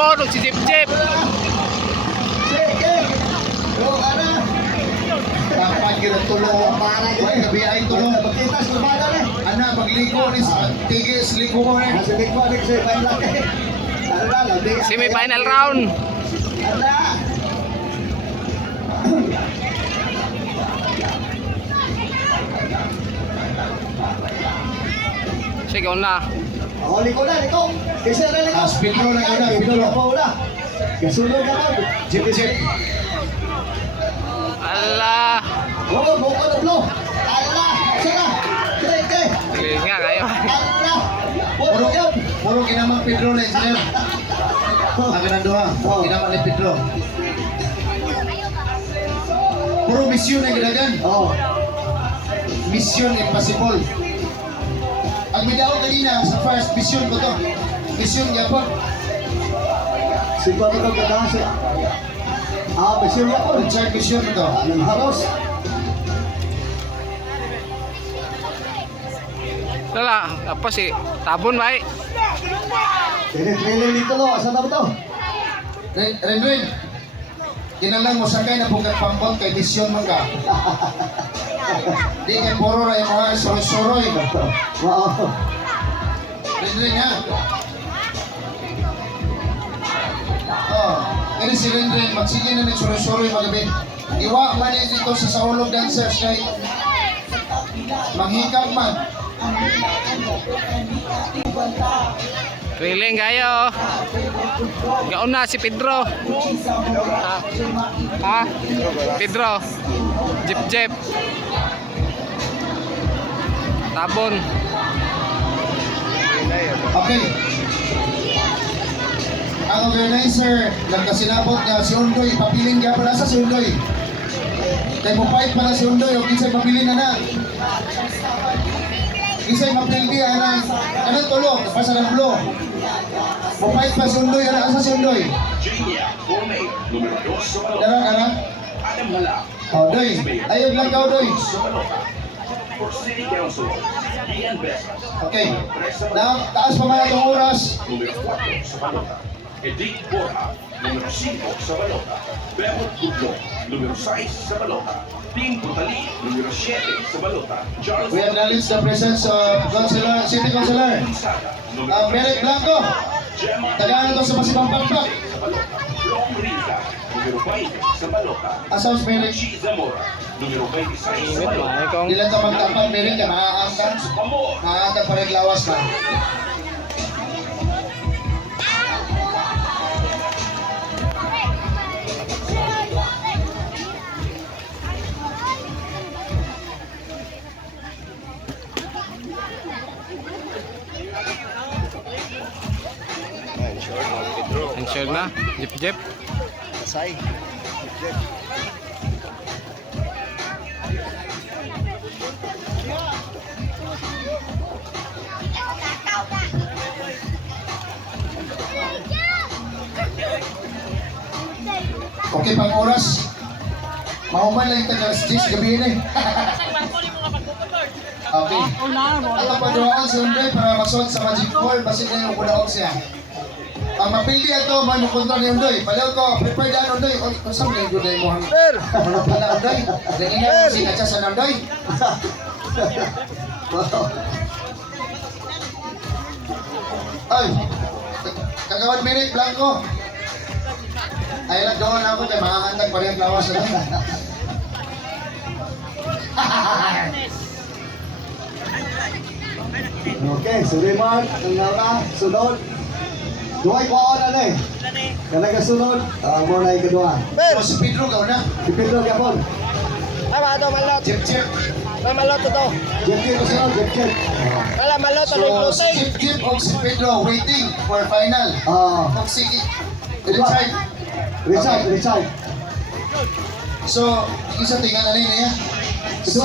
Tabon ug si Jeep Jeep. Sige. Yo ana. Dapat kita tulong. Why gabi ay tulong. Magkita sa bada ni. Ana pagligo ni tigis ligo ko eh. Nasa big body sa bayan lang. Ala labi. Semi-final round. Ala. Sige na. Oh, liko na, liko. Kasi na liko. Speed roll na una, speed roll. Ako una. Kasunod ka pa. Jeep jeep. Ala. Oh, buko na blo. Ala. Saka. Sige. Nga kayo. Ala. Puro yun. Puro kinamang Pedro na engineer. Ang gananduha. Kinamang ni Pedro. Puro misyon ay ganagan. Oh. Mission impossible. Ang bidao kanina sa first mission ko to. Mission niya po. Siguro ko ka siya. Ah, besyo niya po. Third mission ko to. Anong halos? Wala, apa si Tabon ba? Trailer dito lo. Saan na ba to? Renwin, kinalang mo sakay na bugat pambot kay mission man ka. Di kay puro ra yung mga soroy-soroy. Wow. Renwin ha. Oh, kaya si Renwin, magsige na ng soroy-soroy magabi. Iwa man yan dito sa Saulog Dancers kay manghikap man. Riling kayo. Gaon na si Pedro. Ha? Pedro. Jeep Jeep. Tabon. Okay. Ang organizer, nagkasinabot niya si Undoy, papiling niya pala sa si Undoy. Kaya mo fight pala si Undoy, o kinsay mapili na na. Kinsay mapildi, anong tulog, kapasa ng blow. Mo fight pa si Undoy, asa si Undoy? Dara ka na? O, Doy, ayog lang ka, Doy. Okay, taas pa man itong oras. Edith Borja, número 5 sa balota. Bebot Gudlo, número 6 sa balota. Tim Brutali, número 7 sa balota. Charles We acknowledge the presence of Councilor, City Councilor Merrick Blanco. Tagaan ito sa Masibang Pagpag. sa balota. Long Rica, número 20 sa balota. Asaus Merrick. Chi Zamora, número 26 sa balota. Ilan ka magtampag Merrick ka, maaangkan. Amor, Maaangkan pa rin lawas ba? Ensure na. Jeep Jeep. Say. Okay, pang oras. Mahuman lang yung taga-10 gabi na eh. Okay. Ato pagdawaan si Undoy para masuot sa Magic Ball. Basit na yung kudaog siya. Ang mapili ito, may mukontra ni Undoy. Palaw ko, prepare daan Undoy. O, kung saan kayo Undoy mo? Ano pala Undoy? Dahil nga mo sinatsa sa Undoy. Ay, kagawan Merrick Blanco. Ay, nagdawan ako kay makakantag pa rin ang lawas na. Okay, Suliman, ang nara, sunod. Duway ko ako na eh. Kaya sunod, mo na yung kedua. O, si Pedro gaw na. Si Pedro Gapon. Tama ito, malot. Chip chip. May malot ito. Jekit ko sunod, Jekit. Wala, malot. Ano yung So, si closing? Chip Chip o si Pedro waiting for final. O si Richard. Richard, Richard. So, isa tingnan na rin niya. Si